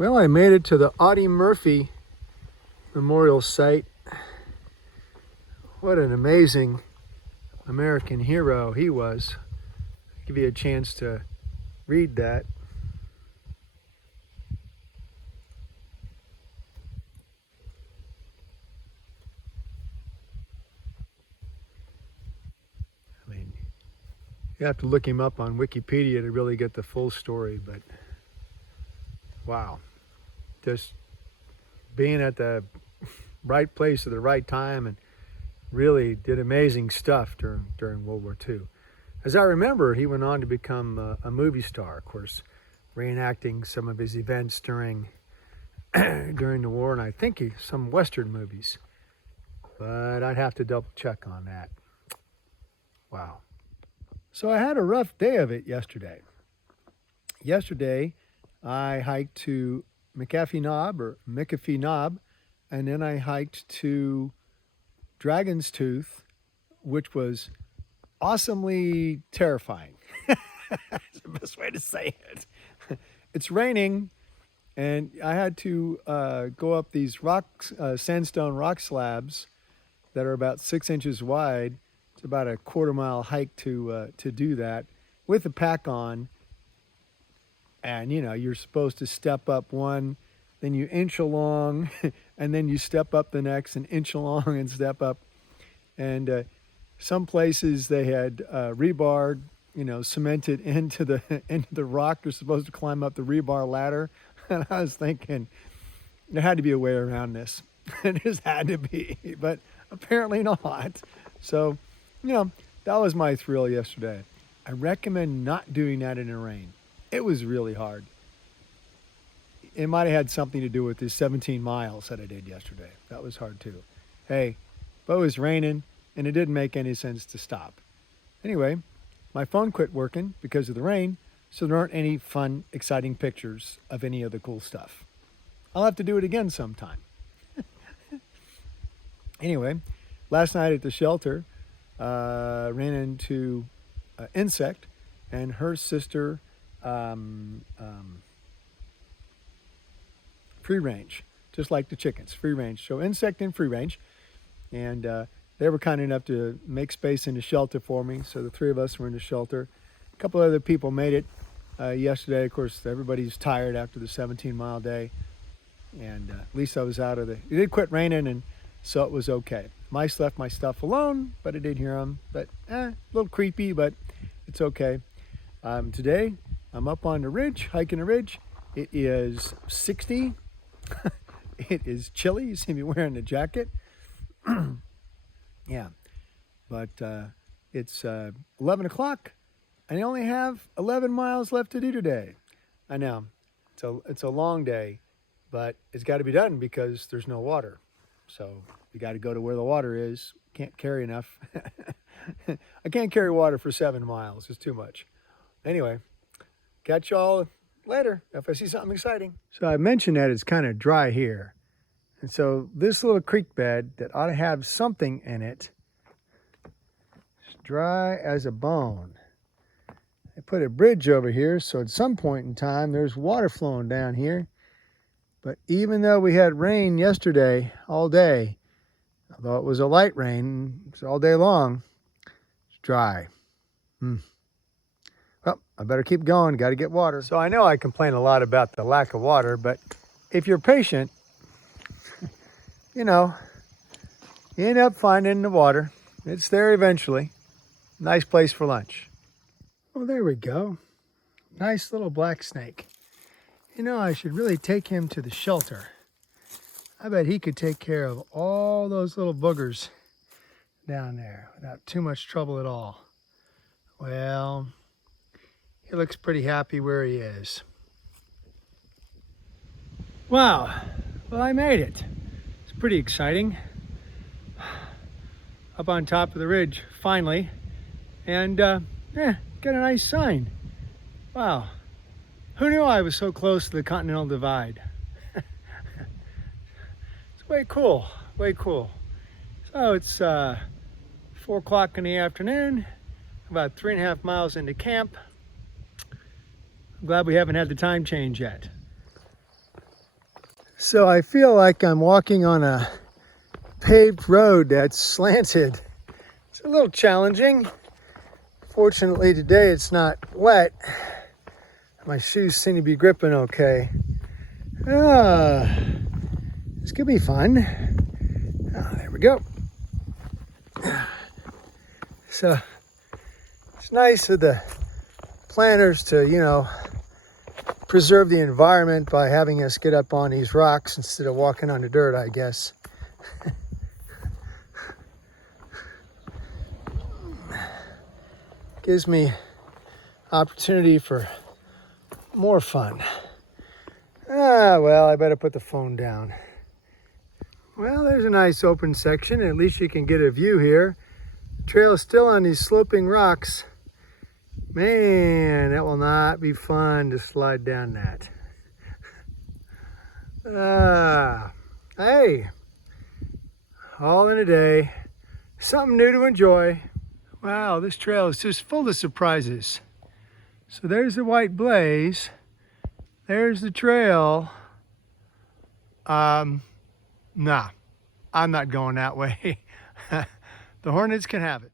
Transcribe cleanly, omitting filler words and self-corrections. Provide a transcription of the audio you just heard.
Well, I made it to the Audie Murphy Memorial Site. What an amazing American hero he was. I'll give you a chance to read that. I mean, you have to look him up on Wikipedia to really get the full story, but wow. Just being at the right place at the right time, and really did amazing stuff during World War II. As I remember, he went on to become a movie star, of course, reenacting some of his events during the war, and I think some Western movies. But I'd have to double check on that. Wow. So I had a rough day of it yesterday. Yesterday, I hiked to McAfee Knob, and then I hiked to Dragon's Tooth, which was awesomely terrifying. That's the best way to say it. It's raining, and I had to go up these sandstone rock slabs that are about 6 inches wide. It's about a quarter-mile hike to do that with a pack on. And, you know, you're supposed to step up one, then you inch along, and then you step up the next and inch along and step up. And some places they had rebar, cemented into the rock. You're supposed to climb up the rebar ladder. And I was thinking, there had to be a way around this. There just had to be, but apparently not. So, that was my thrill yesterday. I recommend not doing that in the rain. It was really hard. It might have had something to do with the 17 miles that I did yesterday. That was hard too. Hey, but it was raining and it didn't make any sense to stop. Anyway, my phone quit working because of the rain, so there aren't any fun, exciting pictures of any of the cool stuff. I'll have to do it again sometime. Anyway, last night at the shelter, ran into an insect and her sister, free range, just like the chickens, free range. So insect and free range. And they were kind enough to make space in the shelter for me. So the three of us were in the shelter. A couple other people made it yesterday. Of course, everybody's tired after the 17-mile day. And at least I was out of it did quit raining, and so it was okay. Mice left my stuff alone, but I did hear them. But a little creepy, but it's okay. Today, I'm up on the ridge, hiking the ridge. It is 60. It is chilly. You see me wearing a jacket. Yeah, but it's 11 o'clock, and I only have 11 miles left to do today. I know, it's a long day, but it's got to be done because there's no water. So we got to go to where the water is. Can't carry enough. I can't carry water for 7 miles. It's too much. Anyway, catch y'all later if I see something exciting. So I mentioned that it's kind of dry here. And so this little creek bed that ought to have something in it is dry as a bone. I put a bridge over here, so at some point in time there's water flowing down here. But even though we had rain yesterday all day, although it was a light rain, it's all day long, it's dry. Well, I better keep going. Got to get water. So I know I complain a lot about the lack of water, but if you're patient, you end up finding the water. It's there eventually. Nice place for lunch. Oh, there we go. Nice little black snake. I should really take him to the shelter. I bet he could take care of all those little boogers down there without too much trouble at all. Well, he looks pretty happy where he is. Wow, well, I made it. It's pretty exciting. Up on top of the ridge, finally. And, got a nice sign. Wow. Who knew I was so close to the Continental Divide? It's way cool, way cool. So it's 4 o'clock in the afternoon, about 3.5 miles into camp. I'm glad we haven't had the time change yet. So I feel like I'm walking on a paved road that's slanted. It's a little challenging. Fortunately today it's not wet. My shoes seem to be gripping okay. This could be fun. Oh, there we go. So it's nice of the planners to, you know, preserve the environment by having us get up on these rocks instead of walking on the dirt, I guess. Gives me opportunity for more fun. Well, I better put the phone down. Well, there's a nice open section. At least you can get a view here. The trail is still on these sloping rocks. Man, that will not be fun to slide down that. Hey, all in a day. Something new to enjoy. Wow, this trail is just full of surprises. So there's the white blaze. There's the trail. Nah, I'm not going that way. The hornets can have it.